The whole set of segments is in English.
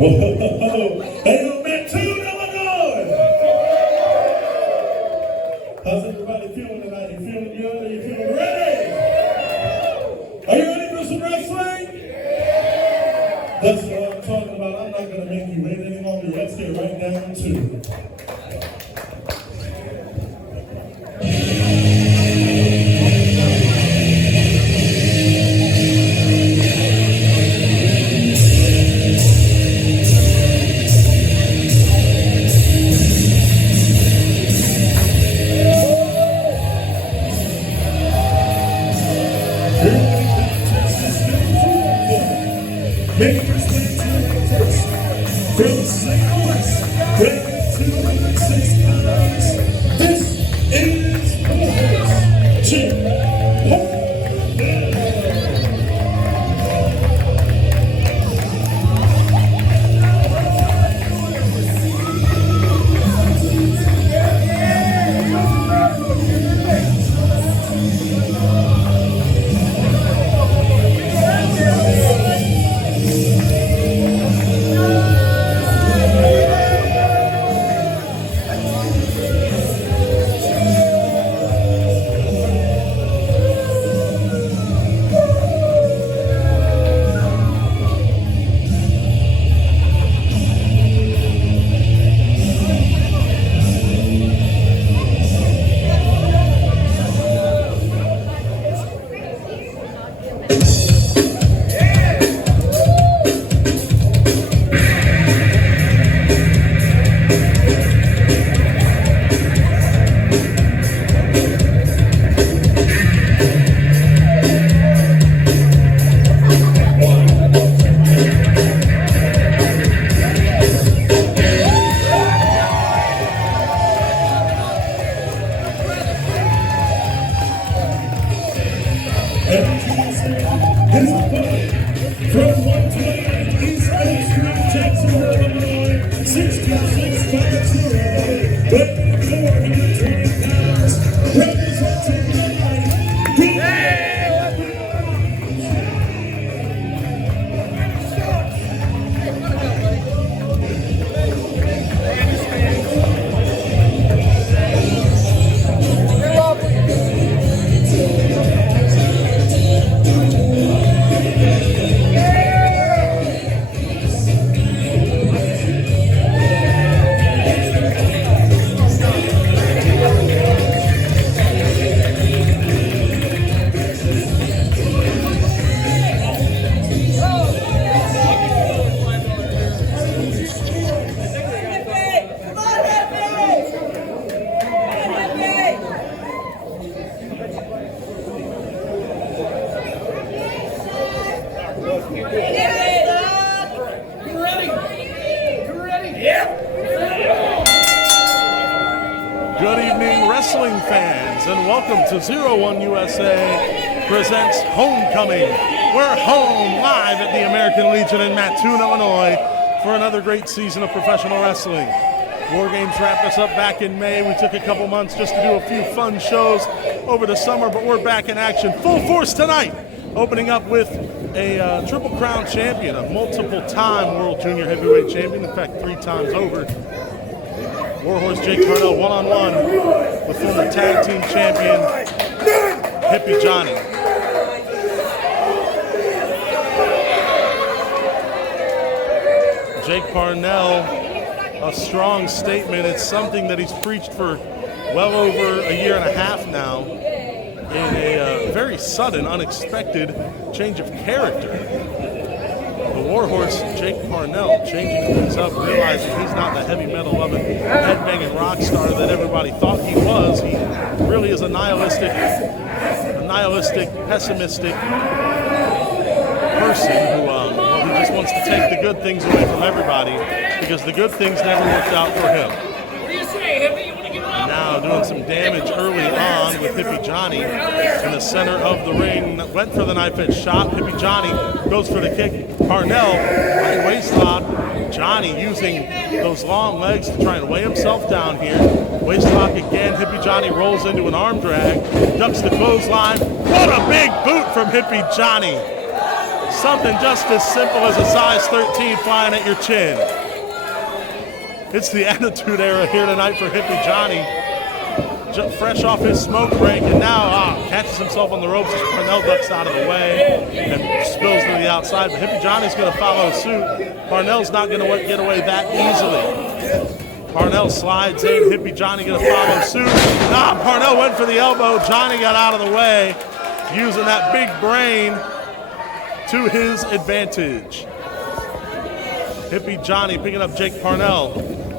Whoa. Hey, yo, Mattoon, Illinois. How's everybody feeling tonight? You feeling good? Are you feeling ready? Are you ready for some wrestling? That's what I'm talking about. I'm not going to make you wait any longer. Let's get right down to it. Making his way to first, from St. Louis, ready to 6 pounds. This is Warhorse, Parnell. From 120 East Main Street, Jacksonville, Illinois, 62650, weighing 420 pounds, representing Good evening, wrestling fans, and welcome to Zero1 USA presents Homecoming. We're home live at the American Legion in Mattoon, Illinois for another great season of professional wrestling. War Games wrapped us up back in May. We took a couple months just to do a few fun shows over the summer, but we're back in action full force tonight, opening up with a Triple Crown champion, a multiple-time World Junior Heavyweight champion, in fact 3 times over. Warhorse Jake Parnell one-on-one with former tag team champion Hippie Johnny. Jake Parnell, a strong statement. It's something that he's preached for well over a year and a half now in a very sudden, unexpected change of character. The Warhorse, Jake Parnell, changing things up, realizing he's not the heavy metal loving, headbanging rock star that everybody thought he was. He really is a nihilistic, pessimistic person who he just wants to take the good things away from everybody because the good things never worked out for him. What do you say, Hippie? You want to get up? Now doing some damage early on with Hippie Johnny in the center of the ring. Went for the knife edge shot. Hippie Johnny goes for the kick. Parnell, right waist lock. Johnny using those long legs to try and weigh himself down here. Waist lock again. Hippie Johnny rolls into an arm drag. Ducks the clothesline. What a big boot from Hippie Johnny. something just as simple as a size 13 flying at your chin. It's the Attitude Era here tonight for Hippie Johnny. Fresh off his smoke break, and now catches himself on the ropes as Parnell ducks out of the way and spills to the outside. But Hippie Johnny's going to follow suit. Parnell's not going to get away that easily. Parnell slides in. Hippie Johnny going to follow suit. Parnell went for the elbow. Johnny got out of the way, using that big brain to his advantage. Hippie Johnny picking up Jake Parnell,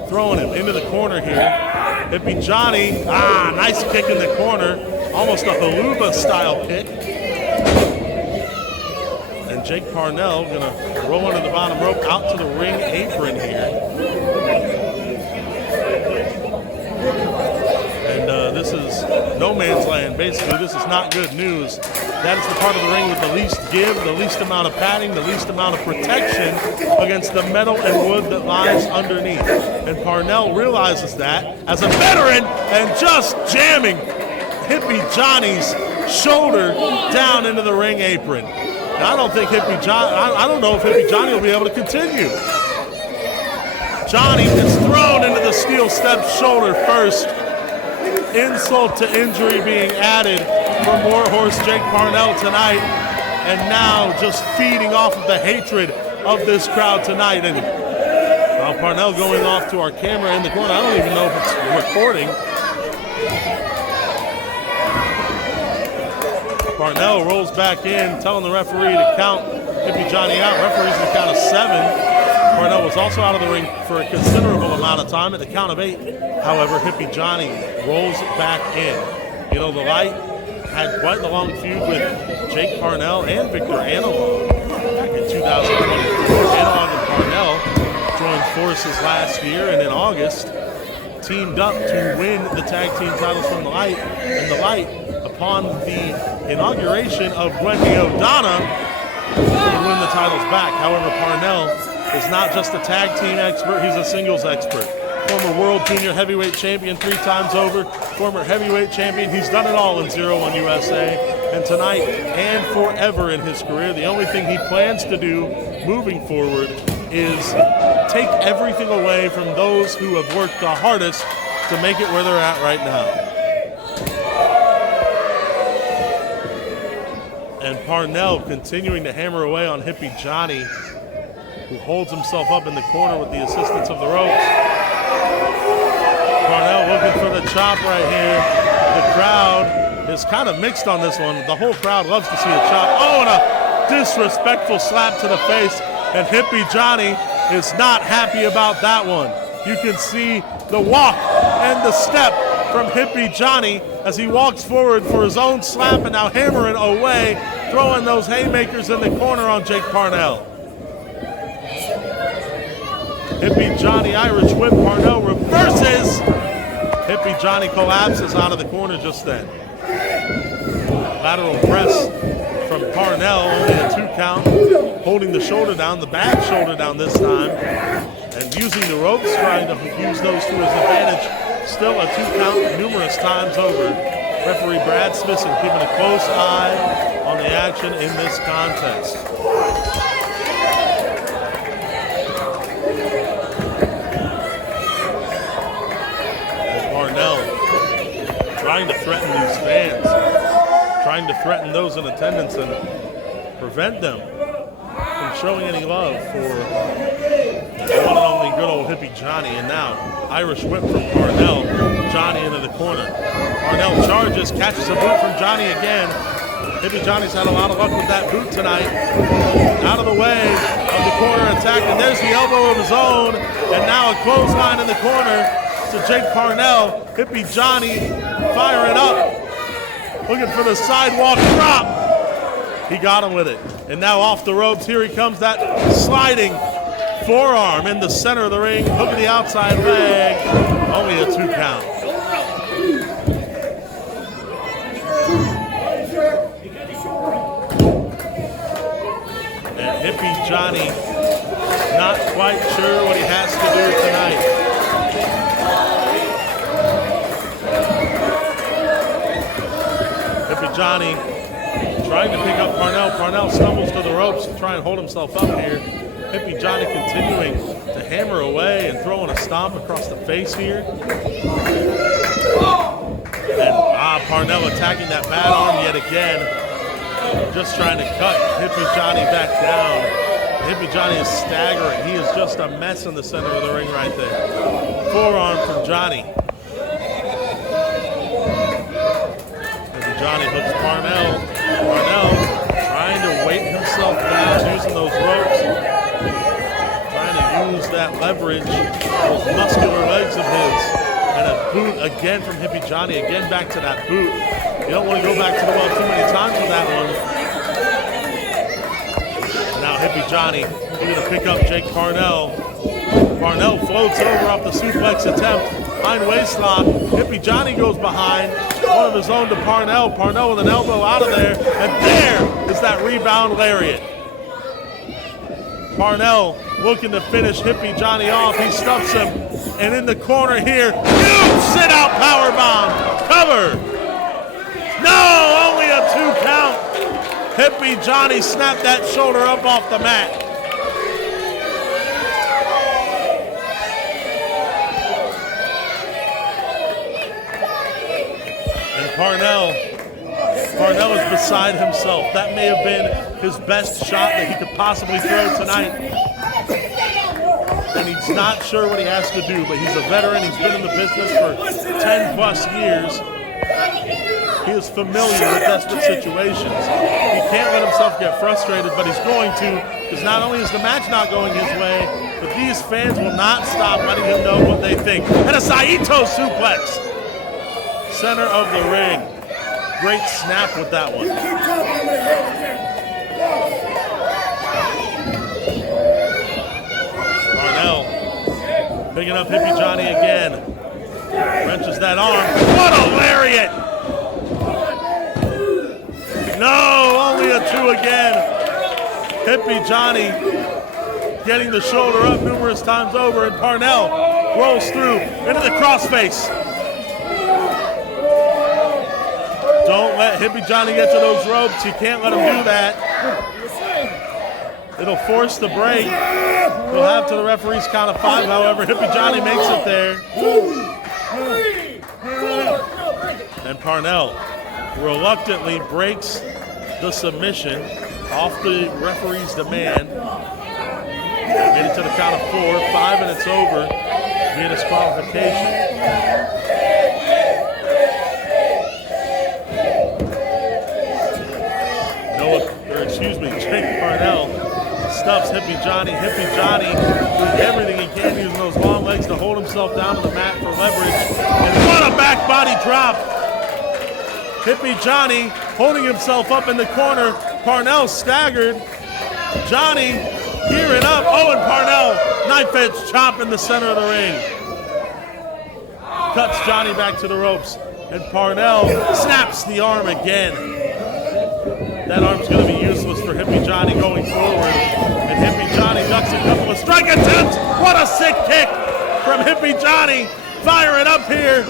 throwing him into the corner here. Hippie Johnny, nice kick in the corner, almost a haluva style kick. And Jake Parnell gonna roll under the bottom rope out to the ring apron here. And this is no man's land. Basically, this is not good news. That is the part of the ring with the least give, the least amount of padding, the least amount of protection against the metal and wood that lies underneath. And Parnell realizes that as a veteran and just jamming Hippie Johnny's shoulder down into the ring apron. Now, I don't know if Hippie Johnny will be able to continue. Johnny is thrown into the steel steps shoulder first. Insult to injury being added from Warhorse Jake Parnell tonight, and now just feeding off of the hatred of this crowd tonight. And Parnell going off to our camera in the corner. I don't even know if it's recording. Parnell rolls back in, telling the referee to count Hippie Johnny out. Referee's the count of 7. Parnell was also out of the ring for a considerable amount of time at the count of 8. However, Hippie Johnny rolls back in. You know, the Light had quite the long feud with Jake Parnell and Victor Analog back in 2024. Analog and Parnell joined forces last year, and in August teamed up to win the tag team titles from the Light. And the Light, upon the inauguration of Wendy O'Donnell, would win the titles back. However, Parnell is not just a tag team expert, he's a singles expert. Former World Junior Heavyweight Champion 3 times over, former Heavyweight Champion. He's done it all in Zero1 USA. And tonight and forever in his career, the only thing he plans to do moving forward is take everything away from those who have worked the hardest to make it where they're at right now. And Parnell continuing to hammer away on Hippie Johnny, who holds himself up in the corner with the assistance of the ropes. Parnell looking for the chop right here. The crowd is kind of mixed on this one. The whole crowd loves to see a chop. Oh, and a disrespectful slap to the face. And Hippie Johnny is not happy about that one. You can see the walk and the step from Hippie Johnny as he walks forward for his own slap and now hammering away, throwing those haymakers in the corner on Jake Parnell. Hippie Johnny Irish whip, Parnell reverses. Hippie Johnny collapses out of the corner just then. Lateral press from Parnell, only a 2 count, holding the shoulder down, the back shoulder down this time, and using the ropes, trying to use those to his advantage. Still a 2 count numerous times over. Referee Brad Smithson keeping a close eye on the action in this contest. Trying to threaten these fans, trying to threaten those in attendance and prevent them from showing any love for the one and only good old Hippie Johnny. And now, Irish whip from Parnell, Johnny into the corner. Parnell charges, catches a boot from Johnny again. Hippie Johnny's had a lot of luck with that boot tonight. Out of the way of the corner attack, and there's the elbow of his own, and now a clothesline in the corner to Jake Parnell. Hippie Johnny firing up, looking for the sidewalk drop. He got him with it. And now off the ropes, here he comes, that sliding forearm in the center of the ring. Hook of the outside leg, only a 2 count. And Hippie Johnny not quite sure what he has to do tonight. Hippie Johnny Trying to pick up Parnell. Parnell stumbles to the ropes to try and hold himself up here. Hippie Johnny continuing to hammer away and throwing a stomp across the face here. And Parnell attacking that bad arm yet again. Just trying to cut Hippie Johnny back down. Hippie Johnny is staggering. He is just a mess in the center of the ring right there. Forearm from Johnny. Hippie Johnny hooks Parnell. Parnell trying to weight himself down using those ropes. Trying to use that leverage, those muscular legs of his. And a boot again from Hippie Johnny. Again back to that boot. You don't want to go back to the well too many times with that one. Now Hippie Johnny going to pick up Jake Parnell. Parnell floats over off the suplex attempt. Behind waistlock. Hippie Johnny goes behind. One of his own to Parnell. Parnell with an elbow out of there. And there is that rebound lariat. Parnell looking to finish Hippie Johnny off. He stuffs him. And in the corner here, huge sit-out powerbomb. Cover. No, only a 2 count. Hippie Johnny snapped that shoulder up off the mat. And Parnell is beside himself. That may have been his best shot that he could possibly throw tonight. And he's not sure what he has to do, but he's a veteran. He's been in the business for 10 plus years. He is familiar with desperate situations. He can't let himself get frustrated, but he's going to, because not only is the match not going his way, but these fans will not stop letting him know what they think. And a Saito suplex. Center of the ring. Great snap with that one. Parnell picking up Hippie Johnny again. Wrenches that arm. What a lariat! No, only a 2 again. Hippie Johnny getting the shoulder up numerous times over, and Parnell rolls through into the crossface. Don't let Hippie Johnny get to those ropes. You can't let him do that. It'll force the break. He'll have to the referee's count of 5, however. Hippie Johnny makes it there. And Parnell reluctantly breaks the submission off the referee's demand. Made it to the count of 4, 5, and it's over via disqualification. Jake Parnell stuffs Hippie Johnny. Hippie Johnny doing everything he can, using those long legs to hold himself down to the mat for leverage. And what a back body drop! Hippie Johnny holding himself up in the corner. Parnell staggered. Johnny gearing up. Oh, and Parnell knife edge chop in the center of the ring. Cuts Johnny back to the ropes. And Parnell snaps the arm again. That arm's going to be useless for Hippie Johnny going forward. And Hippie Johnny ducks a couple of strike attempts. What a sick kick from Hippie Johnny. Firing up here.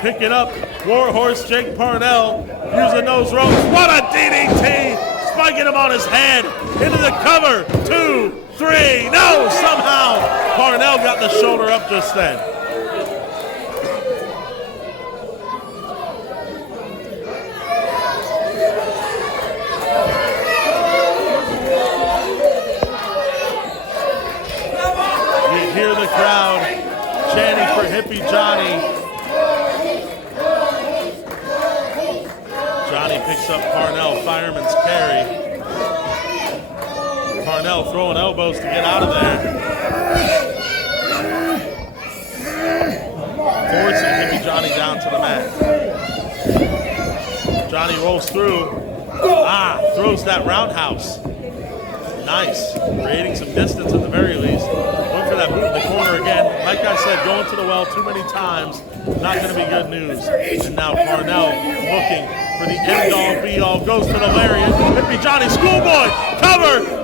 Picking up Warhorse Jake Parnell. Using those ropes. What a DDT. Spiking him on his head. Into the cover. 2, 3. No, somehow Parnell got the shoulder up just then. Hear the crowd chanting for Hippie Johnny. Johnny picks up Parnell, fireman's carry. Parnell throwing elbows to get out of there. Forcing Hippie Johnny down to the mat. Johnny rolls through. Throws that roundhouse. Nice. Creating some distance at the very least. Going for that boot in the corner again. Like I said, going to the well too many times, not going to be good news. And now Parnell looking for the end-all, be-all. Goes for the lariat. Hippie Johnny, schoolboy, cover.